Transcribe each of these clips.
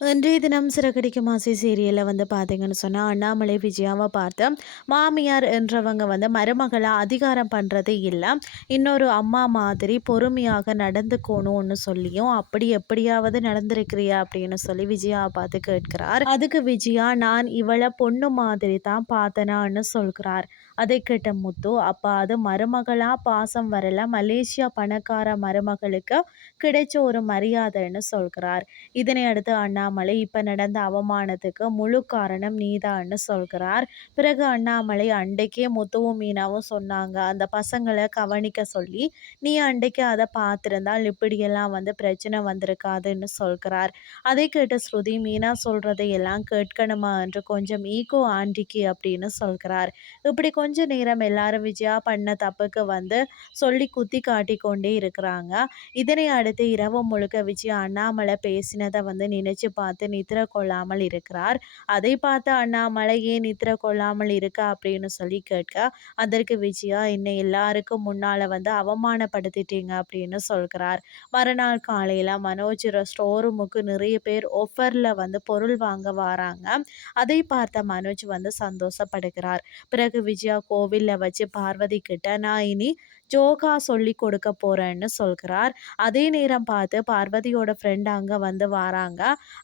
இன்றைய தினம் சிறகடிக்கும் ஆசை சீரியலில் வந்து பார்த்தீங்கன்னு சொன்னால் அண்ணாமலை விஜயாவை பார்த்து மாமியார் என்றவங்க வந்து மருமகளை அதிகாரம் பண்ணுறது இல்லை இன்னொரு அம்மா மாதிரி பொறுமையாக நடந்துக்கணும்னு சொல்லியும் அப்படி எப்படியாவது நடந்திருக்கிறியா அப்படின்னு சொல்லி விஜயாவை பார்த்து கேட்கிறார். அதுக்கு விஜயா நான் இவளை பொண்ணு மாதிரி தான் பார்த்தனான்னு சொல்கிறார். அதை கேட்ட முத்து அப்போ அது மருமகளாக பாசம் வரல மலேசியா பணக்கார மருமகளுக்கு கிடைச்ச ஒரு மரியாதைன்னு சொல்கிறார். இதனை அடுத்து அண்ணா அண்ணாமலை இப்ப நடந்த அவமானத்துக்கு முழு காரணம் நீதான்னு சொல்கிறார். பிறகு அண்ணாமலை அண்டைக்கே முத்துவும் மீனாவும் சொன்னாங்க. அந்த பசங்களை கவனிக்க சொல்லி நீ அண்டைக்கு அதை பார்த்துருந்தால் இப்படியெல்லாம் வந்து பிரச்சனை வந்திருக்காதுன்னு சொல்கிறார். அதை கேட்ட ஸ்ருதி மீனா சொல்றதை எல்லாம் கேட்கணுமா என்று கொஞ்சம் ஈகோ ஆண்டிக்கு அப்படின்னு சொல்கிறார். இப்படி கொஞ்ச நேரம் எல்லாரும் விஜயா பண்ண தப்புக்கு வந்து சொல்லி குத்தி காட்டி கொண்டே இருக்கிறாங்க. இதனை அடுத்து இரவு முழுக்க விஜயா அண்ணாமலை பேசினதை வந்து நினைச்சு பார்த்து நித்திர கொள்ளாமல் இருக்கிறார். அதை பார்த்து அண்ணாமலை ஏன் நித்திர கொள்ளாமல் இருக்கா அப்படின்னு சொல்லி கேட்க அதற்கு விஜயா என்னை எல்லாருக்கும் முன்னால் வந்து அவமானப்படுத்திட்டீங்க அப்படின்னு சொல்கிறார். மறுநாள் காலையில் மனோஜ் ஸ்டோர் ரூமுக்கு நிறைய பேர் ஒஃபரில் வந்து பொருள் வாங்க வராங்க. அதை பார்த்த மனோஜ் வந்து சந்தோஷப்படுகிறார். பிறகு விஜயா கோவிலில் வச்சு பார்வதி கிட்ட நான் இனி யோகா சொல்லி கொடுக்க போறேன்னு சொல்கிறார். அதே நேரம் பார்த்து பார்வதியோட ஃப்ரெண்ட் அங்கே வந்து வராங்க.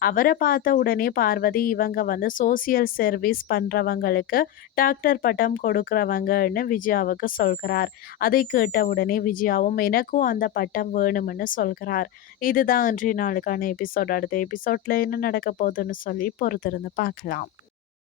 அவரை பார்த்த உடனே பார்வதி இவங்க வந்து சோசியல் சர்வீஸ் பண்ணுறவங்களுக்கு டாக்டர் பட்டம் கொடுக்குறவங்கன்னு விஜயாவுக்கு சொல்கிறார். அதை கேட்ட உடனே விஜயாவும் எனக்கும் அந்த பட்டம் வேணும்னு சொல்கிறார். இதுதான் இன்றைய நாளுக்கான எபிசோட் அடுத்த எபிசோட்ல என்ன நடக்க போகுதுன்னு சொல்லி பொறுத்திருந்து பார்க்கலாம்.